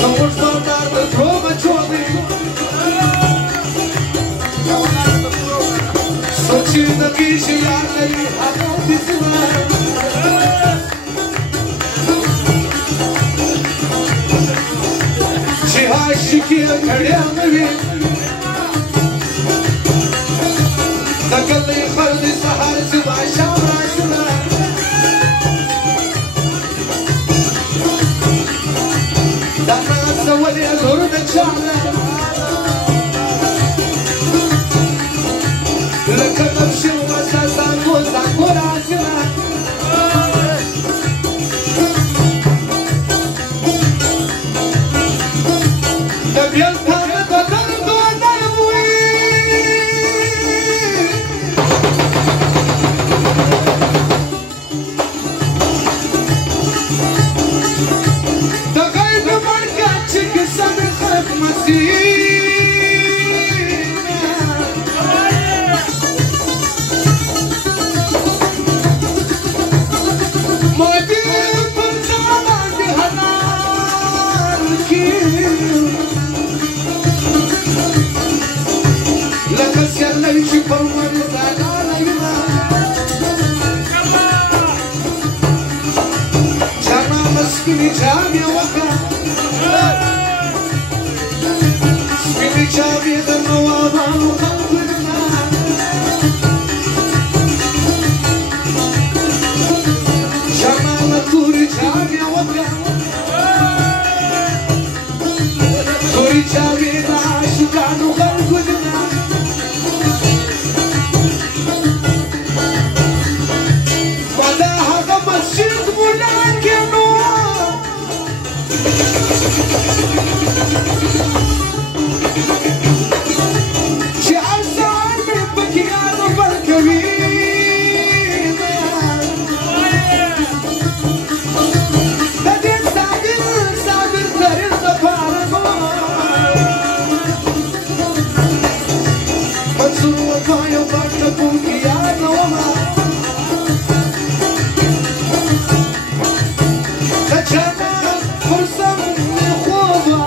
Somos voltar de prova jovem. Sočina kiši jarnai apotisila. Čihaj šikie kariamari. Nakalai khardi sahar siva shamra sila. Dana sawali azur dachana. Lekam shilwa sasan moza korasila. Nabiyan tana badar do darmui. Dagay be marka chik san kharf masi. Spini çabiye vaka, spini çabiye de mavadan kalkırma. Şamala turi çabiye vaka, turi çabiye de aşıkanu kalkırma. Bada hada masjid bulan keno. شعر سعر من بكيان وبركبين بدين سابر سابر ترين زفارقو منصور وفايا وبركبو كيان وما خجانا فرصة من خوضة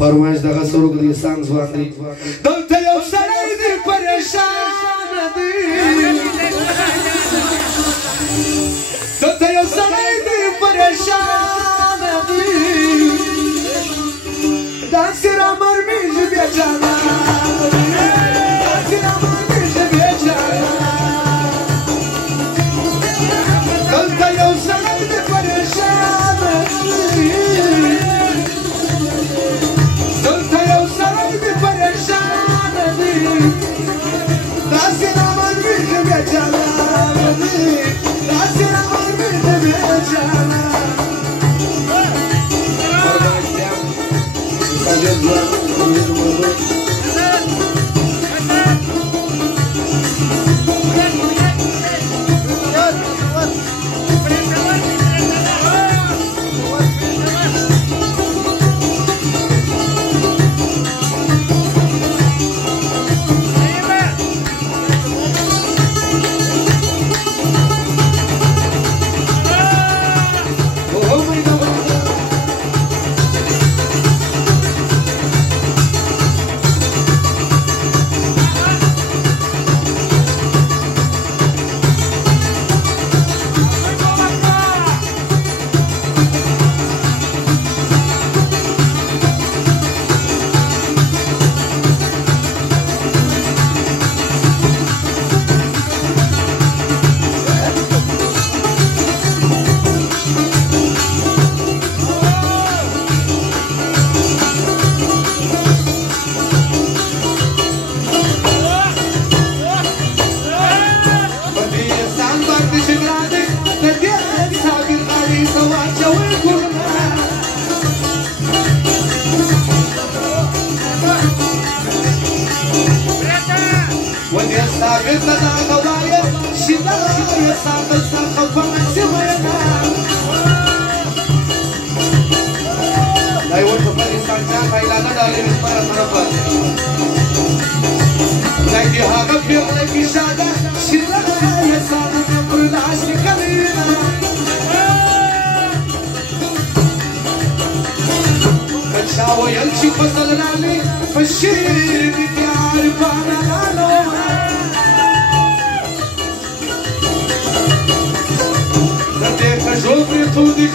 فرمایش دغه سرګ دي سانګ ځوان دي دلته یو سړی دی پریشان دی دلته یو سړی دی پریشان دی داسې رامر میږي بیا جانا داسې رامر میږي بیا جانا دلته یو سړی دی پریشان دی ثابت دا غوايه شدا يا ساقل ساقل فمسوينا لا يوجد فريسان جان خيلانا داري مسمار طرفا لكي هاقب يغلقي شادا شدا يا ساقل يقول العشق كبيرا شاو يلشي فصل علي فالشير بكار بانا لالو رديك جوفري طودي